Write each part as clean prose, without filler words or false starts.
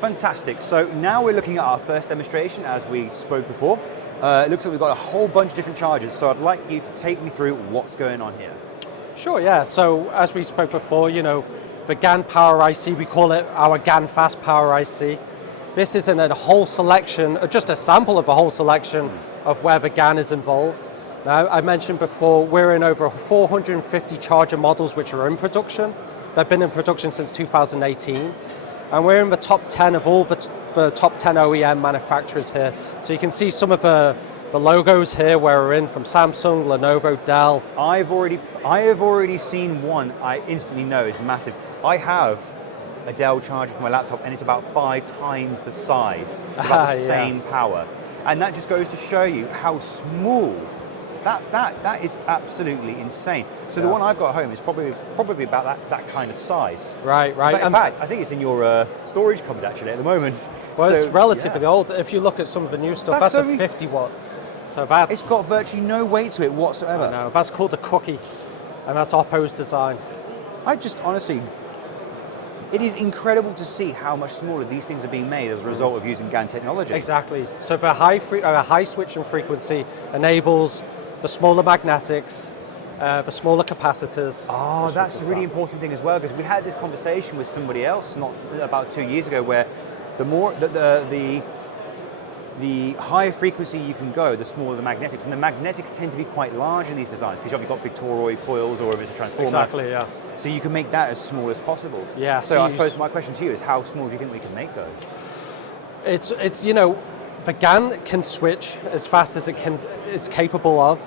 Fantastic. So now we're looking at our first demonstration, as we spoke before. It looks like we've got a whole bunch of different chargers, so I'd like you to take me through what's going on here. Sure, yeah. So as we spoke before, the GaN power IC, we call it our GaN fast power IC. This isn't a whole selection, just a sample of a whole selection of where the GaN is involved. Now, I mentioned before, we're in over 450 charger models which are in production. They've been in production since 2018. And we're in the top 10 of all the top 10 OEM manufacturers here. So you can see some of the logos here where we're in, from Samsung, Lenovo, Dell. I have already seen one I instantly know is massive. I have a Dell charger for my laptop and it's about 5 times the size, about the same power. And that just goes to show you how small. That is absolutely insane. So the one I've got at home is probably about that kind of size. Right. In fact, I think it's in your storage cupboard actually at the moment. Well, it's relatively old. If you look at some of the new stuff, that's a 50 watt. So it's got virtually no weight to it whatsoever. No, that's called a cookie, and that's Oppo's design. Honestly, it is incredible to see how much smaller these things are being made as a result of using GaN technology. Exactly. So the high switching frequency enables the smaller magnetics, the smaller capacitors. Oh, that's a really important thing as well, because we had this conversation with somebody else about 2 years ago, where the higher frequency you can go, the smaller the magnetics, and the magnetics tend to be quite large in these designs because you've got big toroid coils, or if it's a transformer. Exactly, yeah. So you can make that as small as possible. Yeah. So I suppose my question to you is, how small do you think we can make those? It's the GaN can switch as fast as it's capable of.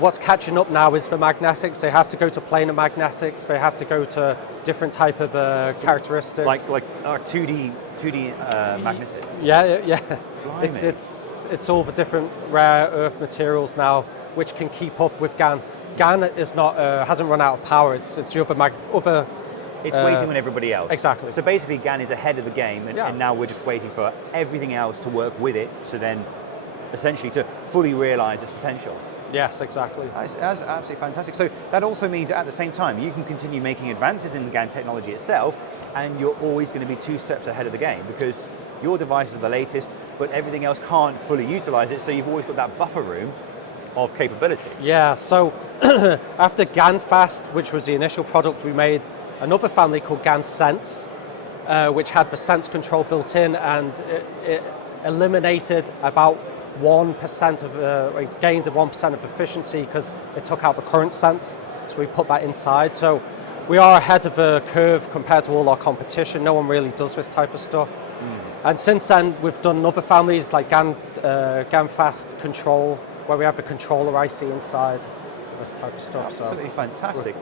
What's catching up now is the magnetics. They have to go to planar magnetics. They have to go to different type of characteristics. Like 2D magnetics. Yeah. It's all the different rare earth materials now which can keep up with GaN. GaN is not hasn't run out of power. It's the other. It's waiting on everybody else. Exactly. So basically, GaN is ahead of the game, and now we're just waiting for everything else to work with it, to then essentially to fully realize its potential. Yes, exactly. That's absolutely fantastic. So that also means at the same time, you can continue making advances in the GaN technology itself, and you're always going to be 2 steps ahead of the game, because your devices are the latest, but everything else can't fully utilize it, so you've always got that buffer room of capability. Yeah, so after GaN Fast, which was the initial product, we made another family called GaN Sense, which had the sense control built in, and it eliminated about 1% of, gained 1% of efficiency because it took out the current sense. So we put that inside. So we are ahead of the curve compared to all our competition. No one really does this type of stuff. And since then, we've done other families like GaN Fast Control, where we have the controller IC inside, this type of stuff. Absolutely fantastic.